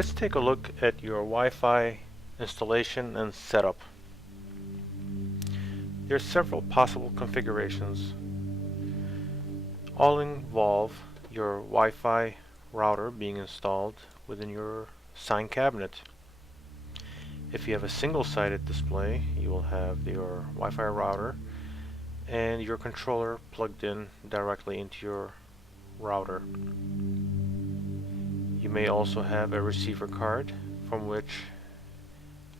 Let's take a look at your Wi-Fi installation and setup. There are several possible configurations. All involve your Wi-Fi router being installed within your sign cabinet. If you have a single-sided display, you will have your Wi-Fi router and your controller plugged in directly into your router. You may also have a receiver card from which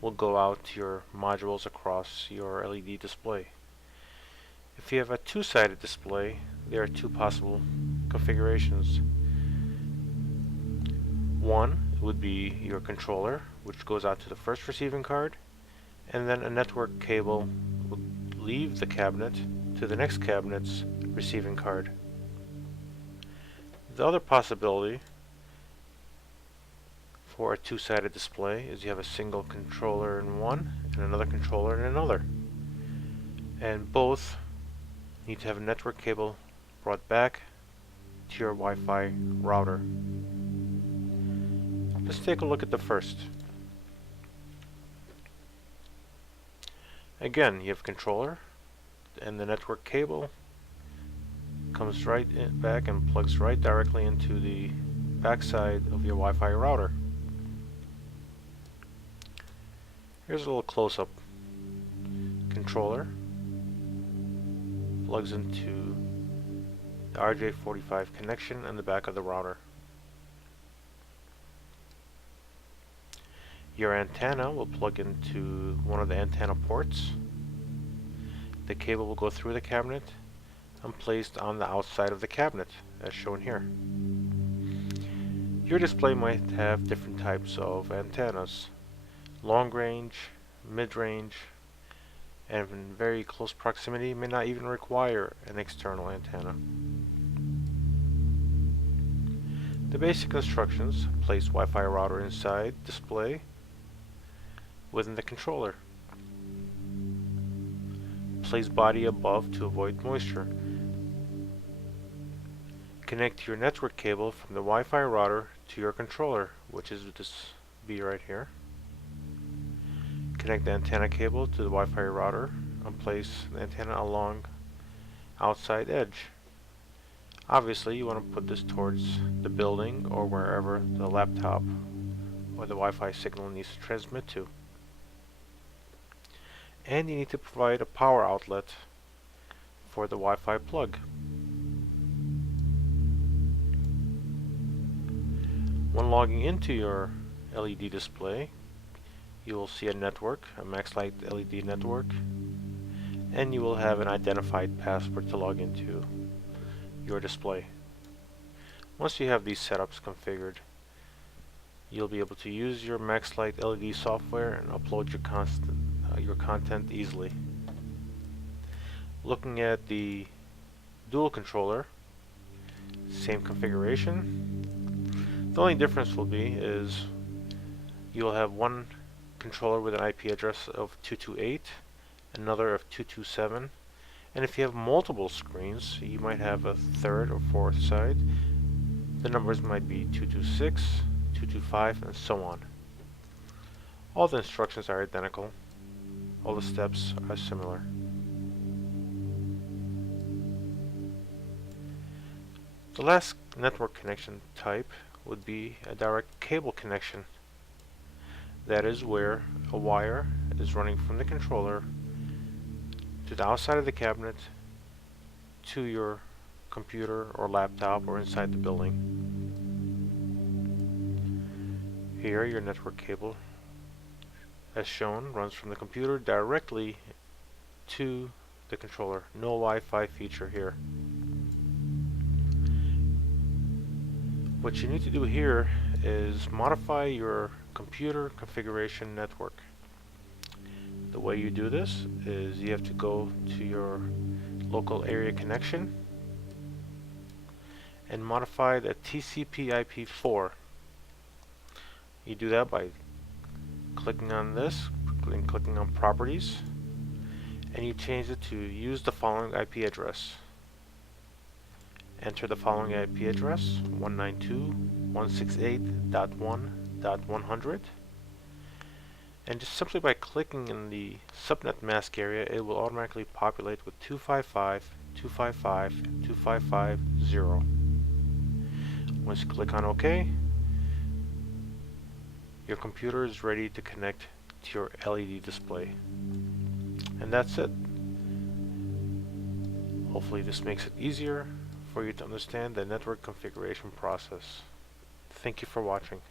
will go out to your modules across your LED display. If you have a two-sided display, there are two possible configurations. One would be your controller, which goes out to the first receiving card, and then a network cable would leave the cabinet to the next cabinet's receiving card. The other possibility for a two-sided display is you have a single controller in one and another controller in another, and both need to have a network cable brought back to your Wi-Fi router. Let's take a look at the first. Again, you have controller and the network cable comes right back and plugs right directly into the backside of your Wi-Fi router. Here's a little close-up. Controller plugs into the RJ45 connection in the back of the router. Your antenna will plug into one of the antenna ports. The cable will go through the cabinet and placed on the outside of the cabinet, as shown here. Your display might have different types of antennas. Long range, mid-range, and in very close proximity may not even require an external antenna. The basic instructions: place Wi-Fi router inside display within the controller. Place body above to avoid moisture. Connect your network cable from the Wi-Fi router to your controller, which is this B right here. Connect the antenna cable to the Wi-Fi router and place the antenna along outside edge. Obviously, you want to put this towards the building or wherever the laptop or the Wi-Fi signal needs to transmit to. And you need to provide a power outlet for the Wi-Fi plug. When logging into your LED display, you will see a network, a MaxxLite LED network, and you will have an identified password to log into your display. Once you have these setups configured, you'll be able to use your MaxxLite LED software and upload your content easily. Looking at the dual controller, same configuration. The only difference will be is you'll have one controller with an IP address of 228, another of 227, and if you have multiple screens, you might have a third or fourth side. The numbers might be 226, 225, and so on. All the instructions are identical. All the steps are similar. The last network connection type would be a direct cable connection. That is where a wire is running from the controller to the outside of the cabinet to your computer or laptop or inside the building. Here, your network cable, as shown, runs from the computer directly to the controller. No Wi-Fi feature here. What you need to do here is modify your computer configuration network. The way you do this is you have to go to your local area connection and modify the TCP/IP4. You do that by clicking on this, and clicking on properties, and you change it to use the following IP address. Enter the following IP address: 192.168.1 255.100, and just simply by clicking in the subnet mask area, it will automatically populate with 255.255.255.0. Once you click on OK, your computer is ready to connect to your LED display. And that's it. Hopefully this makes it easier for you to understand the network configuration process. Thank you for watching.